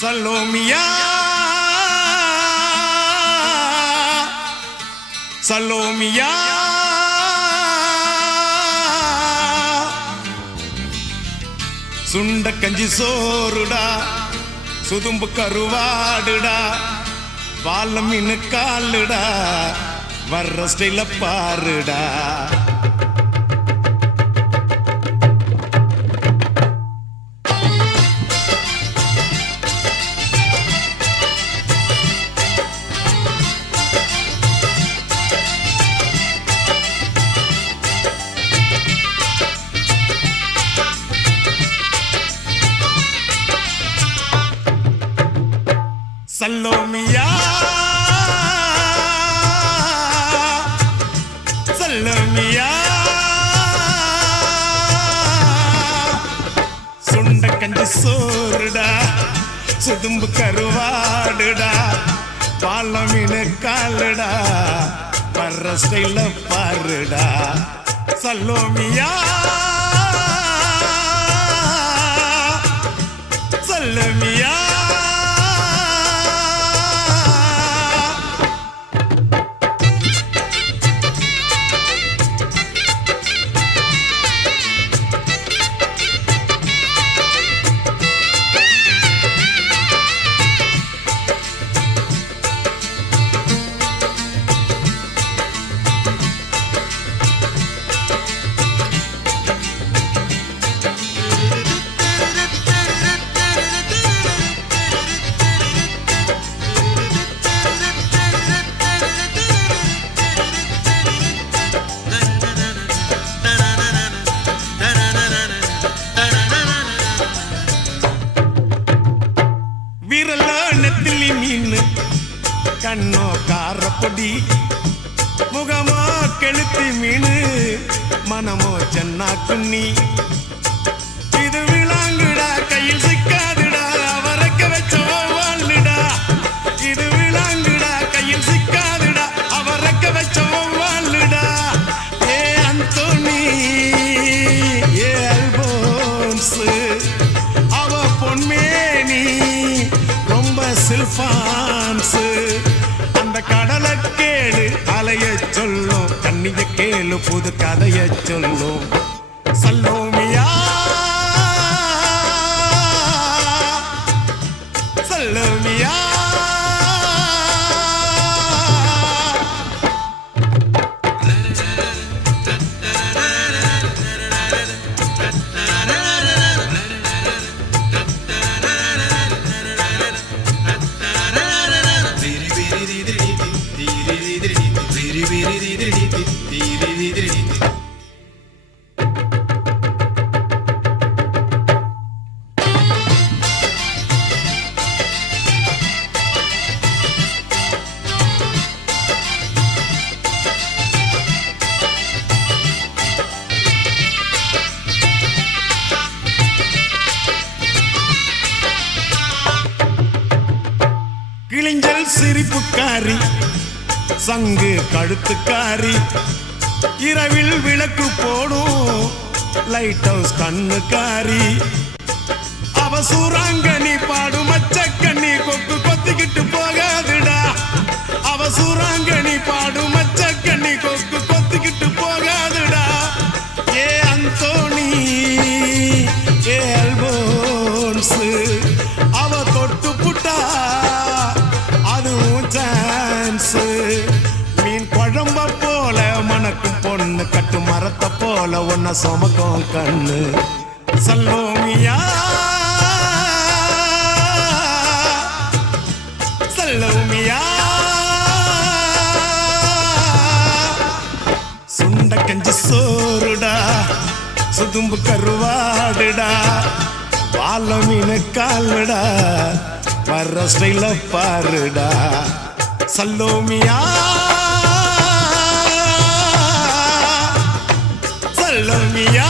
சலோமியா சலோமியா சுண்ட கஞ்சி சோறுடா சுதும்பு கருவாடுடா பாலம் மீனு காலுடா வர்ற ஸ்டைல பாருடா சலோமியா சலோமியா சுண்ட கஞ்சி சோறுடா சுதும்பு கருவாடுடா பாலம் மீனு காலுடா வர்ற ஸ்டைல பாருடா சலோமியா சலோமியா கண்ணோ காரப்பொடி முகமோ கெளுத்தி மீனு மனமோ சென்னா குன்னி இது விளாங்குடா கையில் சிக்காதுடா அவரக்க வச்ச வாழ்டா இது விளாங்குடா கையில் சிக்காதுடா அவரக்க வச்ச வாழ்டா ஏ அந்தோனி ஏ அல்போன்ஸ் அவ பொன்மேனி ரொம்ப சில்பான்ஸ் கடலை கேளு அலைய சொல்லும் கண்ணிய கேளு புது கதைய சொல்லும் சலோமியா சலோமியா கிழிஞ்சல் சிரிப்புக்காரி சங்கு கழுத்துக்காரி இரவில் விளக்கு போடும் லைட் ஹவுஸ் கண்ணுக்காரி அவ சூறாங்கண்ணி பாடும் மச்சக்கண்ணி கொக்கு கொத்திக்கிட்டு போகாதுடா அவ சூறாங்கண்ணி பாடும் மச்சக்கண்ணி கொக்கு கொத்திக்கிட்டு போகாதுடா ஏ அந்தோனி ஏ அல்போன்ஸ் அவ தொட்டு புட்டா மீன் குழம்ப போல மணக்கும் பொண்ணு கட்டு மரத்தை போல ஒன்ன சுமக்கும் கண்ணு சலோமியா சலோமியா சுண்ட கஞ்சி சோறுடா சுதும்பு கருவாடுடா பாலம் மீனு காலுடா வர்ற ஸ்டைல பாருடா சலோமியா சலோமியா